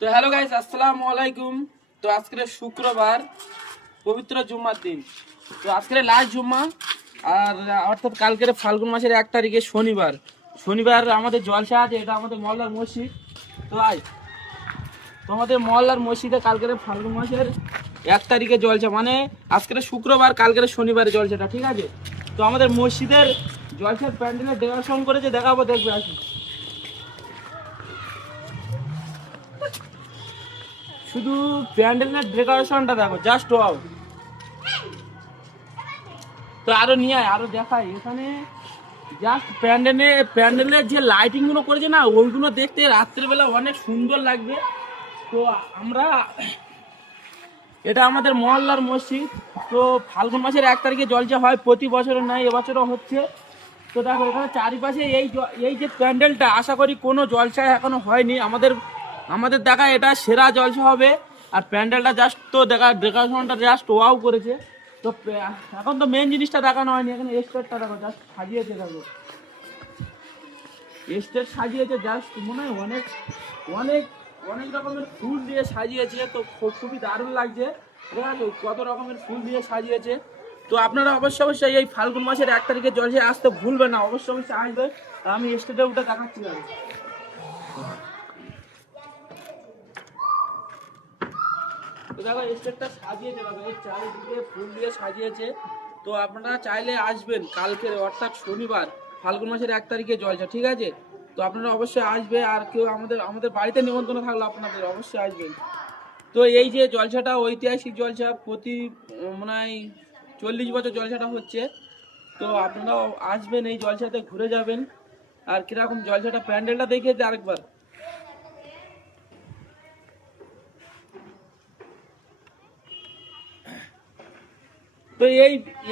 তো hello guys, আসসালামু আলাইকুম। তো আজকে শুক্রবার, পবিত্র জুম্মার দিন। তো আজকে লাস্ট জুম্মা, আর অর্থাৎ কালকের ফাল্গুন মাসের 1 তারিখে শনিবার আমাদের জলসা আছে। এটা আমাদের মহল্লার মসজিদ। তো তোমাদের মহল্লার মসজিদে কালকের ফাল্গুন মাসের 1 তারিখে জলসা, মানে আজকের শুক্রবার, কালকের শনিবারে জলসাটা, ঠিক আছে? তো আমাদের মসজিদের জলসার প্যান্ডেলের ডেকোরেশন করেছে, দেখাবো, দেখবে আসুন। শুধু প্যান্ডেলের ডেকোরেশনটা দেখো, জাস্ট ওয়াও। তো আরো নিয়ে আরো দেখাই এখানে। জাস্ট প্যান্ডেলের যে লাইটিং গুলো করেছে না, ওইগুলো দেখতে রাত্রেবেলা অনেক সুন্দর লাগবে। তো আমরা, এটা আমাদের মহল্লার মসজিদ। তো ফাল্গুন মাসের 1 তারিখে জলসা হয়, প্রতি বছরও নয়, এবছরও হচ্ছে। তো দেখো এখানে চারিপাশে এই যে প্যান্ডেলটা, আশা করি কোনো জলসায় এখনো হয়নি। আমাদের দেখা এটা সেরা জলসা হবে। আর প্যান্ডেলটা জাস্ট তো দেখা, ডেকোরেশনটা জাস্ট ওয়াও করেছে। তো এখন তো মেন জিনিসটা দেখানো হয়নি, এখানে স্টেজটা দেখো, জাস্ট সাজিয়েছে। দেখো স্টেজ সাজিয়েছে, জাস্ট মনে হয় অনেক অনেক অনেক রকমের ফুল দিয়ে সাজিয়েছে। তো খুবই দারুণ লাগছে। দেখো কত রকমের ফুল দিয়ে সাজিয়েছে। তো আপনারা অবশ্যই এই ফাল্গুন মাসের 1 তারিখে জলসায় আসতে ভুলবেন না, অবশ্যই আসবে। আমি স্টেজে উঠে দেখাচ্ছি। তো দেখো স্টেজটা সাজিয়েছে, দেখো এই চারিদিকে ফুল দিয়ে সাজিয়েছে। তো আপনারা চাইলে আসবেন কালকে, অর্থাৎ শনিবার, ফাল্গুন মাসের 1 তারিখে জলসা, ঠিক আছে? তো আপনারা অবশ্যই আসবে। আর কেউ আমাদের বাড়িতে নিমন্ত্রণ থাকলো, আপনাদের অবশ্যই আসবেন। তো এই যে জলসাটা ঐতিহাসিক জলসা, প্রতি মনে হয় 40 বছর জলসাটা হচ্ছে। তো আপনারাও আসবেন, এই জলসাতে ঘুরে যাবেন। আর কিরকম জলসাটা, প্যান্ডেলটা দেখেছে আরেকবার। তো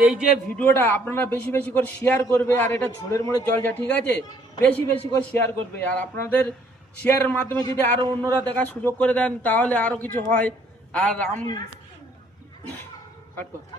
এই যে ভিডিওটা আপনারা বেশি বেশি করে শেয়ার করবে। আর এটা ঝোলের মোড়ের জলসা, ঠিক আছে? বেশি বেশি করে শেয়ার করবে। আর আপনাদের শেয়ারের মাধ্যমে যদি আরো অন্যরা দেখার সুযোগ করে দেন, তাহলে আরো কিছু হয়। আর